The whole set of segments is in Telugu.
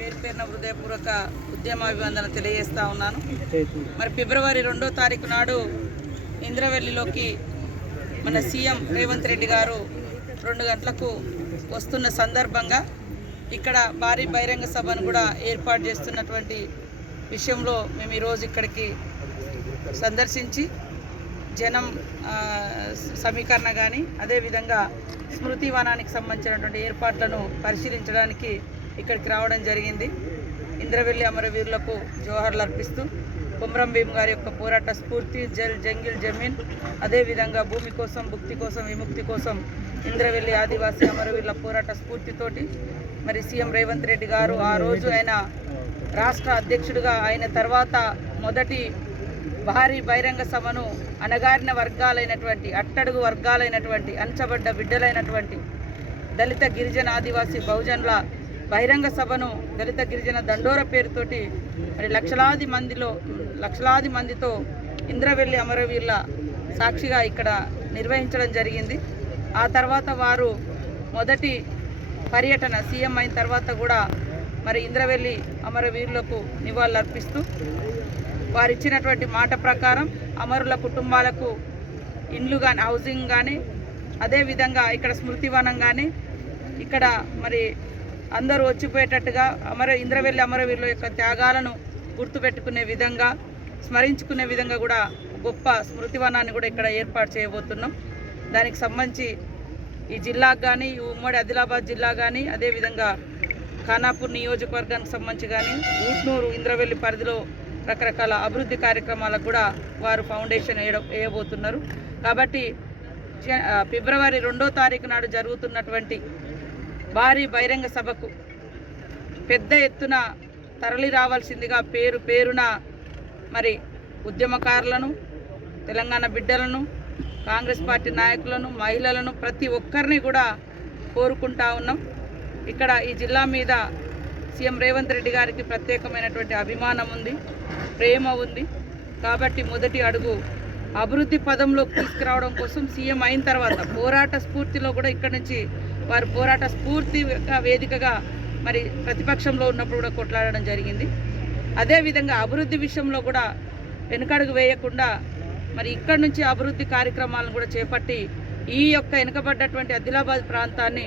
పేరు పేరున హృదయపూర్వక ఉద్యమాభివందన తెలియజేస్తా ఉన్నాను. మరి ఫిబ్రవరి రెండో తారీఖు నాడు ఇంద్రవెల్లిలోకి మన సీఎం రేవంత్ రెడ్డి గారు రెండు గంటలకు వస్తున్న సందర్భంగా ఇక్కడ భారీ బహిరంగ సభను కూడా ఏర్పాటు చేస్తున్నటువంటి విషయంలో మేము ఈరోజు ఇక్కడికి సందర్శించి జనం సమీకరణ కానీ అదేవిధంగా స్మృతి వనానికి సంబంధించినటువంటి ఏర్పాట్లను పరిశీలించడానికి ఇక్కడికి రావడం జరిగింది. ఇంద్రవెల్లి అమరవీరులకు జోహర్లు అర్పిస్తూ కుమ్రం భీమ్ గారి యొక్క పోరాట స్ఫూర్తి జల్ జంగిల్ జమీన్ అదేవిధంగా భూమి కోసం భుక్తి కోసం విముక్తి కోసం ఇంద్రవెల్లి ఆదివాసీ అమరవీరుల పోరాట స్ఫూర్తితోటి మరి సీఎం రేవంత్ రెడ్డి గారు ఆ రోజు ఆయన రాష్ట్ర అధ్యక్షుడిగా ఆయన తర్వాత మొదటి భారీ బహిరంగ సభను అణగారిన వర్గాలైనటువంటి అట్టడుగు వర్గాలైనటువంటి అంచబడ్డ బిడ్డలైనటువంటి దళిత గిరిజన ఆదివాసీ బహుజనుల బహిరంగ సభను దళిత గిరిజన దండోర పేరుతోటి మరి లక్షలాది మందిలో లక్షలాది మందితో ఇంద్రవెల్లి అమరవీరుల సాక్షిగా ఇక్కడ నిర్వహించడం జరిగింది. ఆ తర్వాత వారు మొదటి పర్యటన సీఎం అయిన తర్వాత కూడా మరి ఇంద్రవెల్లి అమరవీరులకు నివాళులర్పిస్తూ వారు ఇచ్చినటువంటి మాట ప్రకారం అమరుల కుటుంబాలకు ఇండ్లు కానీ హౌసింగ్ కానీ అదేవిధంగా ఇక్కడ స్మృతివనం కానీ ఇక్కడ మరి అందరూ వచ్చిపోయేటట్టుగా అమర ఇంద్రవెల్లి అమరవీరుల యొక్క త్యాగాలను గుర్తుపెట్టుకునే విధంగా స్మరించుకునే విధంగా కూడా గొప్ప స్మృతివనాన్ని కూడా ఇక్కడ ఏర్పాటు చేయబోతున్నాం. దానికి సంబంధించి ఈ జిల్లాకు కానీ ఈ ఉమ్మడి ఆదిలాబాద్ జిల్లా కానీ అదేవిధంగా ఖానాపూర్ నియోజకవర్గానికి సంబంధించి కానీ ఊట్నూరు ఇంద్రవెల్లి పరిధిలో రకరకాల అభివృద్ధి కార్యక్రమాలకు కూడా వారు ఫౌండేషన్ వేయడం వేయబోతున్నారు. కాబట్టి ఫిబ్రవరి రెండో తారీఖు నాడు జరుగుతున్నటువంటి భారీ బహిరంగ సభకు పెద్ద ఎత్తున తరలి రావాల్సిందిగా పేరు పేరున మరి ఉద్యమకారులను తెలంగాణ బిడ్డలను కాంగ్రెస్ పార్టీ నాయకులను మహిళలను ప్రతి ఒక్కరిని కూడా కోరుకుంటా ఉన్నాం. ఇక్కడ ఈ జిల్లా మీద సీఎం రేవంత్ రెడ్డి గారికి ప్రత్యేకమైనటువంటి అభిమానం ఉంది ప్రేమ ఉంది. కాబట్టి మొదటి అడుగు అభివృద్ధి పదంలోకి తీసుకురావడం కోసం సీఎం అయిన తర్వాత పోరాట స్ఫూర్తిలో కూడా ఇక్కడ నుంచి వారు పోరాట స్ఫూర్తి వేదికగా మరి ప్రతిపక్షంలో ఉన్నప్పుడు కూడా కొట్లాడడం జరిగింది. అదేవిధంగా అభివృద్ధి విషయంలో కూడా వెనుకడుగు వేయకుండా మరి ఇక్కడి నుంచి అభివృద్ధి కార్యక్రమాలను కూడా చేపట్టి ఈ యొక్క వెనుకబడ్డటువంటి ఆదిలాబాద్ ప్రాంతాన్ని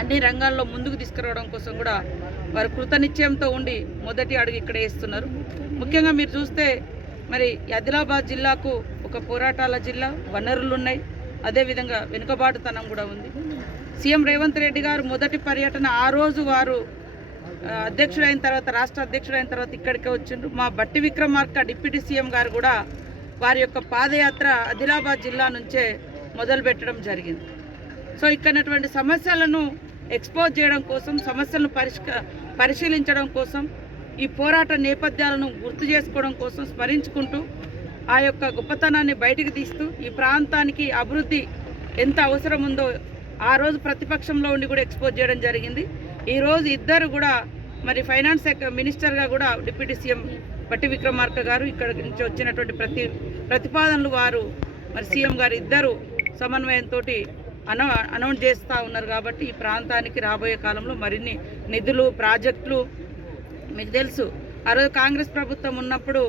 అన్ని రంగాల్లో ముందుకు తీసుకురావడం కోసం కూడా వారు కృతనిశ్చయంతో ఉండి మొదటి అడుగు ఇక్కడ వేస్తున్నారు. ముఖ్యంగా మీరు చూస్తే మరి ఆదిలాబాద్ జిల్లాకు ఒక పోరాటాల జిల్లా వనరులు ఉన్నాయి అదేవిధంగా వెనుకబాటుతనం కూడా ఉంది. సీఎం రేవంత్ రెడ్డి గారు మొదటి పర్యటన ఆ రోజు వారు అధ్యక్షుడైన తర్వాత రాష్ట్ర అధ్యక్షుడైన తర్వాత ఇక్కడికే వచ్చిండ్రు. మా బట్టి విక్రమార్క డిప్యూటీ సీఎం గారు కూడా వారి యొక్క పాదయాత్ర ఆదిలాబాద్ జిల్లా నుంచే మొదలుపెట్టడం జరిగింది. సో ఇక్కడటువంటి సమస్యలను ఎక్స్పోజ్ చేయడం కోసం సమస్యలను పరిష్క పరిశీలించడం కోసం ఈ పోరాట నేపథ్యాలను గుర్తు చేసుకోవడం కోసం స్మరించుకుంటూ ఆ యొక్క గొప్పతనాన్ని బయటికి తీస్తూ ఈ ప్రాంతానికి అభివృద్ధి ఎంత అవసరం ఉందో ఆ రోజు ప్రతిపక్షంలో ఉండి కూడా ఎక్స్పోజ్ చేయడం జరిగింది. ఈరోజు ఇద్దరు కూడా మరి ఫైనాన్స్ శాఖ మినిస్టర్గా కూడా డిప్యూటీ సీఎం బట్టి విక్రమార్క గారు ఇక్కడ నుంచి వచ్చినటువంటి ప్రతి ప్రతిపాదనలు వారు మరి సీఎం గారు ఇద్దరు సమన్వయంతో అనౌ అనౌన్స్ చేస్తూ ఉన్నారు కాబట్టి ఈ ప్రాంతానికి రాబోయే కాలంలో మరిన్ని నిధులు ప్రాజెక్టులు మీకు తెలుసు. ఆ రోజు కాంగ్రెస్ ప్రభుత్వం ఉన్నప్పుడు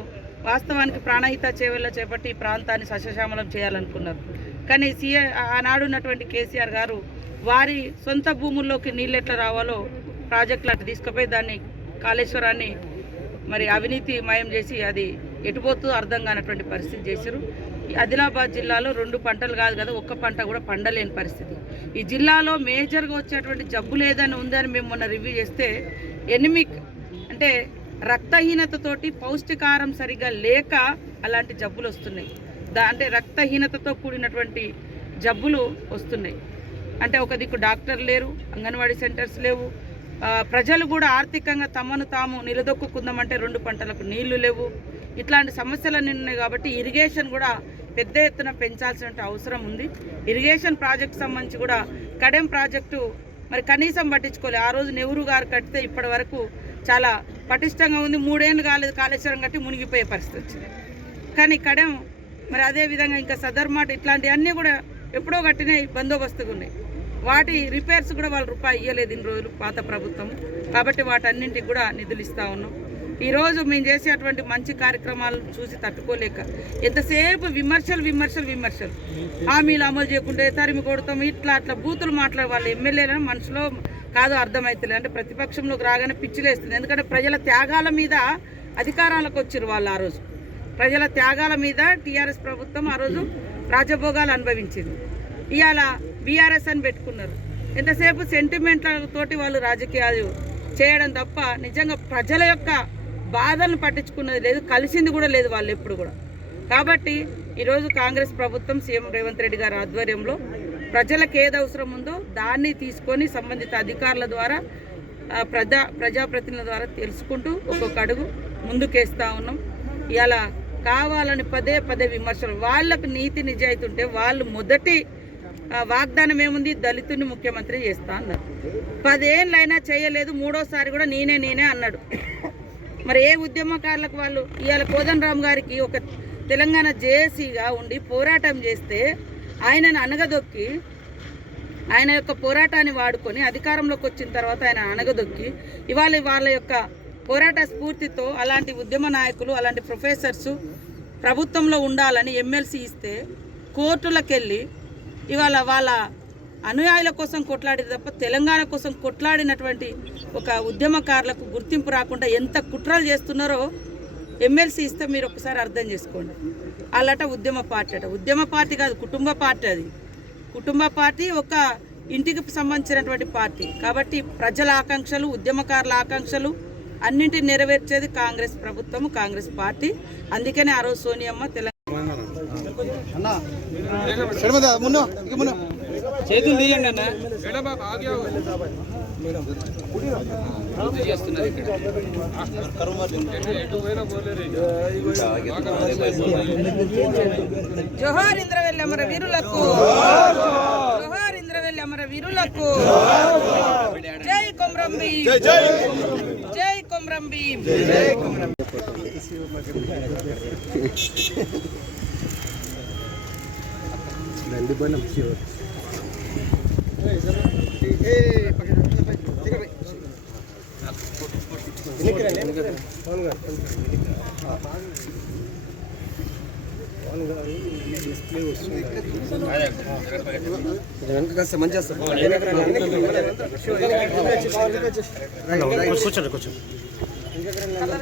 వాస్తవానికి ప్రాణహిత చేవల్లో చేపట్టి ఈ ప్రాంతాన్ని సస్యశ్యామలం చేయాలనుకున్నారు. కానీ సీఏ ఆనాడు ఉన్నటువంటి కేసీఆర్ గారు వారి సొంత భూముల్లోకి నీళ్ళు ఎట్లా రావాలో ప్రాజెక్టులు అట్లా తీసుకుపోయి దాన్ని కాళేశ్వరాన్ని మరి అవినీతి మయం చేసి అది ఎటుపోతూ అర్థం కానటువంటి పరిస్థితి చేశారు. ఈ ఆదిలాబాద్ జిల్లాలో రెండు పంటలు కాదు కదా ఒక్క పంట కూడా పండలేని పరిస్థితి. ఈ జిల్లాలో మేజర్గా వచ్చేటువంటి జబ్బు లేదని ఉందని మేము మొన్న రివ్యూ చేస్తే ఎనిమిక్ అంటే రక్తహీనతతోటి పౌష్టికారం సరిగా లేక అలాంటి జబ్బులు వస్తున్నాయి. దా అంటే రక్తహీనతతో కూడినటువంటి జబ్బులు వస్తున్నాయి. అంటే ఒక దిక్కు డాక్టర్ లేరు అంగన్వాడీ సెంటర్స్ లేవు. ప్రజలు కూడా ఆర్థికంగా తమను తాము నిలదొక్కుందామంటే రెండు పంటలకు నీళ్ళు లేవు. ఇట్లాంటి సమస్యలన్నీ ఉన్నాయి కాబట్టి ఇరిగేషన్ కూడా పెద్ద ఎత్తున పెంచాల్సిన అవసరం ఉంది. ఇరిగేషన్ ప్రాజెక్ట్ సంబంధించి కూడా కడెం ప్రాజెక్టు మరి కనీసం పట్టించుకోలే. ఆ రోజు నెహ్రూ గారు కడితే ఇప్పటి వరకు చాలా పటిష్టంగా ఉంది. మూడేళ్ళు కాలేదు కాళేశ్వరం కట్టి మునిగిపోయే పరిస్థితి వచ్చింది. కానీ కడెం మరి అదే విధంగా ఇంకా సదర్మాట్ ఇట్లాంటివన్నీ కూడా ఎప్పుడో కట్టినాయి బందోబస్తుగా ఉన్నాయి. వాటి రిపేర్స్ కూడా వాళ్ళు రూపాయి ఇవ్వలేదు ఇన్ని రోజులు పాత ప్రభుత్వం. కాబట్టి వాటన్నింటికి కూడా నిధులు ఇస్తూ ఉన్నాం. ఈరోజు మేము చేసేటువంటి మంచి కార్యక్రమాలను చూసి తట్టుకోలేక ఎంతసేపు విమర్శలు విమర్శలు విమర్శలు. హామీలు అమలు చేయకుండా తరిమి కొడతాం. ఇట్లా అట్లా బూతులు మాట్లాడే వాళ్ళు ఎమ్మెల్యేలను మనసులో కాదు అర్థమవుతుంది అంటే ప్రతిపక్షంలోకి రాగానే పిచ్చిలేస్తుంది. ఎందుకంటే ప్రజల త్యాగాల మీద అధికారాలకు వచ్చారు వాళ్ళు ఆ రోజు. ప్రజల త్యాగాల మీద టీఆర్ఎస్ ప్రభుత్వం ఆ రోజు రాజభోగాలు అనుభవించింది. ఇవాళ బీఆర్ఎస్ అని పెట్టుకున్నారు. ఎంతసేపు సెంటిమెంట్లతోటి వాళ్ళు రాజకీయాలు చేయడం తప్ప నిజంగా ప్రజల యొక్క బాధలను పట్టించుకున్నది లేదు కలిసింది కూడా లేదు వాళ్ళు ఎప్పుడు కూడా. కాబట్టి ఈరోజు కాంగ్రెస్ ప్రభుత్వం సీఎం రేవంత్ రెడ్డి గారి ఆధ్వర్యంలో ప్రజలకు ఏది అవసరం ఉందో దాన్ని తీసుకొని సంబంధిత అధికారుల ద్వారా ప్రజా ప్రజాప్రతినిధుల ద్వారా తెలుసుకుంటూ ఒక్కొక్క అడుగు ముందుకేస్తా ఉన్నాం. ఇలా కావాలని పదే పదే విమర్శలు. వాళ్ళకు నీతి నిజాయితీ ఉంటే వాళ్ళు మొదటి వాగ్దానం ఏముంది? దళితుని ముఖ్యమంత్రి చేస్తా అన్నారు. పదేళ్ళైనా చేయలేదు మూడోసారి కూడా నేనే నేనే అన్నాడు. మరి ఏ ఉద్యమకారులకు వాళ్ళు? ఇవాళ కోదండరామ్ గారికి ఒక తెలంగాణ జేఏసీగా ఉండి పోరాటం చేస్తే ఆయనను అనగదొక్కి ఆయన యొక్క పోరాటాన్ని వాడుకొని అధికారంలోకి వచ్చిన తర్వాత ఆయన అనగదొక్కి ఇవాళ వాళ్ళ యొక్క పోరాట స్ఫూర్తితో అలాంటి ఉద్యమ నాయకులు అలాంటి ప్రొఫెసర్స్ ప్రభుత్వంలో ఉండాలని ఎమ్మెల్సీ ఇస్తే కోర్టులకెళ్ళి ఇవాళ వాళ్ళ అనుయాయుల కోసం కొట్లాడి తప్ప తెలంగాణ కోసం కొట్లాడినటువంటి ఒక ఉద్యమకారులకు గుర్తింపు రాకుండా ఎంత కుట్రలు చేస్తున్నారో ఎమ్మెల్సీ ఇస్తే మీరు ఒకసారి అర్థం చేసుకోండి. అలాట ఉద్యమ పార్టీ అట. ఉద్యమ పార్టీ కాదు కుటుంబ పార్టీ అది. కుటుంబ పార్టీ ఒక ఇంటికి సంబంధించినటువంటి పార్టీ. కాబట్టి ప్రజల ఆకాంక్షలు ఉద్యమకారుల ఆకాంక్షలు అన్నింటిని నెరవేర్చేది కాంగ్రెస్ ప్రభుత్వం కాంగ్రెస్ పార్టీ. అందుకనే ఆ రోజు సోనియమ్మ తెలంగాణ చేతులు తీయండి అన్న. జోహార్ ఇంద్రవెల్లి అమర వీరులకు జోహార్ ఇంద్రవెల్లి అమర వీరులకు జై. కొమరం భీం జై కొమరం కాస్త మంచి వస్తారు కూర్చోండి కూర్చోండి.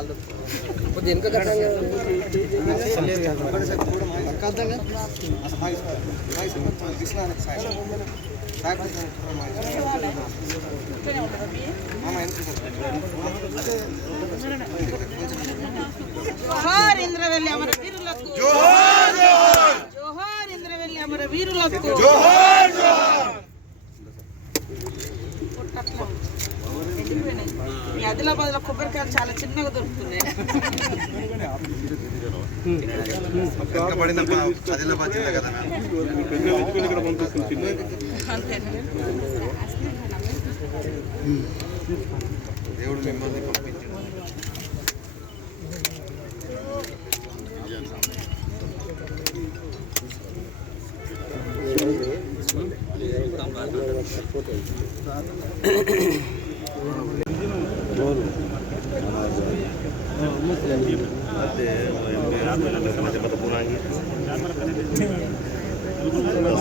మధ్యలో కొద్దిగా వెనక జోహార్ ఇంద్రవెల్లి అమర వీరులకు జోహార్ ఇంద్రవెల్లి అమర వీరులకు పొట్టట్లా. ఎండిపోయినాయి. ఈ ఆదిలాబాద్లో కొబ్బరికాయలు చాలా చిన్నగా దొరుకుతున్నాయి. దేవుడు మిమ్మల్ని పంపించాడు.